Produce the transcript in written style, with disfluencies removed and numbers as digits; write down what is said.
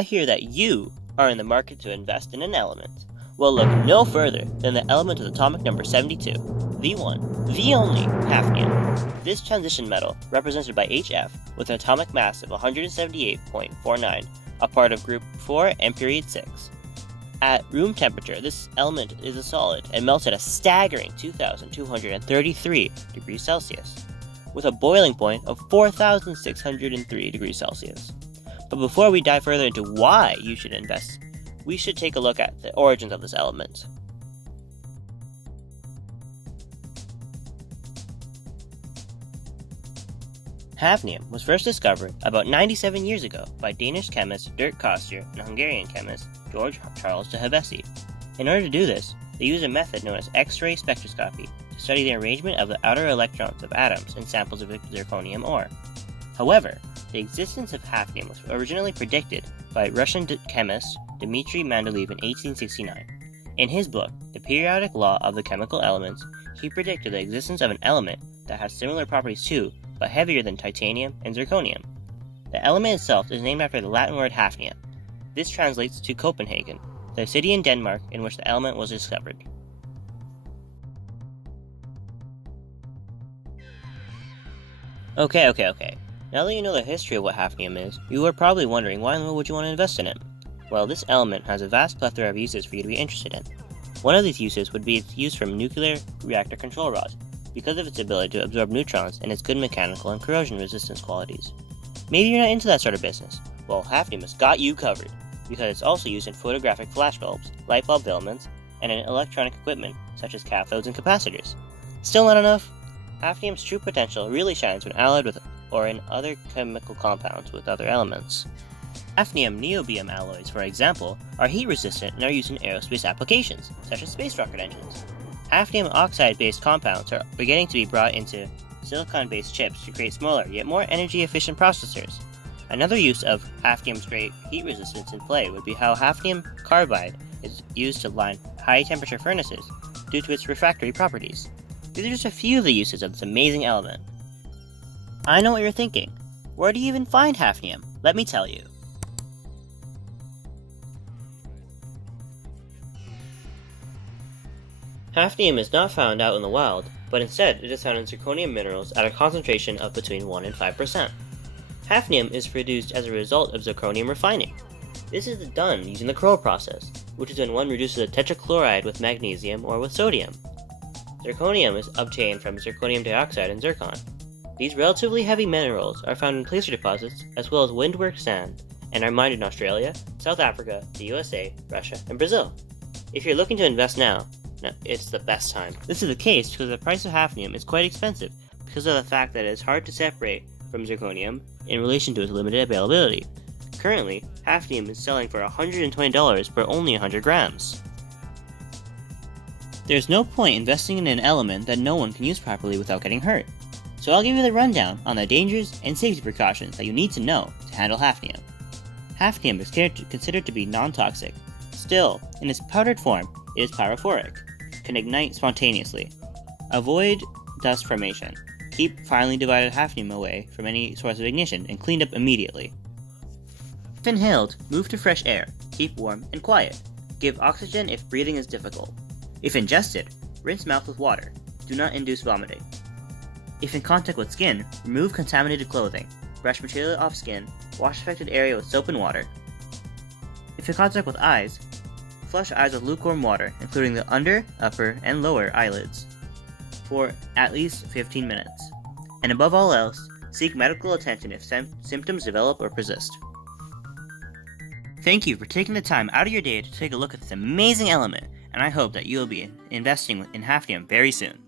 I hear that you are in the market to invest in an element. Well, look no further than the element of atomic number 72, the one, the only, hafnium. This transition metal, represented by HF, with an atomic mass of 178.49, a part of group 4 and period 6. At room temperature, this element is a solid and melts at a staggering 2,233 degrees Celsius, with a boiling point of 4,603 degrees Celsius. But before we dive further into why you should invest, we should take a look at the origins of this element. Hafnium was first discovered about 97 years ago by Danish chemist Dirk Coster and Hungarian chemist George Charles de Hevesy. In order to do this, they used a method known as X-ray spectroscopy to study the arrangement of the outer electrons of atoms in samples of zirconium ore. However, the existence of hafnium was originally predicted by Russian chemist Dmitry Mendeleev in 1869. In his book, The Periodic Law of the Chemical Elements, he predicted the existence of an element that has similar properties to, but heavier than titanium and zirconium. The element itself is named after the Latin word hafnia. This translates to Copenhagen, the city in Denmark in which the element was discovered. Okay. Now that you know the history of what hafnium is, you are probably wondering why in the world would you want to invest in it? Well, this element has a vast plethora of uses for you to be interested in. One of these uses would be its use from nuclear reactor control rods, because of its ability to absorb neutrons and its good mechanical and corrosion resistance qualities. Maybe you're not into that sort of business. Well, hafnium has got you covered, because it's also used in photographic flash bulbs, light bulb filaments, and in electronic equipment such as cathodes and capacitors. Still not enough? Hafnium's true potential really shines when allied with or in other chemical compounds with other elements. Hafnium niobium alloys, for example, are heat resistant and are used in aerospace applications, such as space rocket engines. Hafnium oxide-based compounds are beginning to be brought into silicon-based chips to create smaller yet more energy-efficient processors. Another use of hafnium's great heat resistance in play would be how hafnium carbide is used to line high-temperature furnaces due to its refractory properties. These are just a few of the uses of this amazing element. I know what you're thinking. Where do you even find hafnium? Let me tell you. Hafnium is not found out in the wild, but instead it is found in zirconium minerals at a concentration of between 1 and 5%. Hafnium is produced as a result of zirconium refining. This is done using the Kroll process, which is when one reduces a tetrachloride with magnesium or with sodium. Zirconium is obtained from zirconium dioxide and zircon. These relatively heavy minerals are found in placer deposits as well as windwork sand, and are mined in Australia, South Africa, the USA, Russia, and Brazil. If you're looking to invest now, it's the best time. This is the case because the price of hafnium is quite expensive because of the fact that it is hard to separate from zirconium in relation to its limited availability. Currently, hafnium is selling for $120 for only 100 grams. There's no point investing in an element that no one can use properly without getting hurt. So I'll give you the rundown on the dangers and safety precautions that you need to know to handle hafnium. Hafnium is considered to be non-toxic. Still, in its powdered form, it is pyrophoric, can ignite spontaneously. Avoid dust formation. Keep finely divided hafnium away from any source of ignition and cleaned up immediately. If inhaled, move to fresh air. Keep warm and quiet. Give oxygen if breathing is difficult. If ingested, rinse mouth with water. Do not induce vomiting. If in contact with skin, remove contaminated clothing. Brush material off skin. Wash affected area with soap and water. If in contact with eyes, flush eyes with lukewarm water, including the under, upper, and lower eyelids, for at least 15 minutes. And above all else, seek medical attention if symptoms develop or persist. Thank you for taking the time out of your day to take a look at this amazing element, and I hope that you will be investing in hafnium very soon.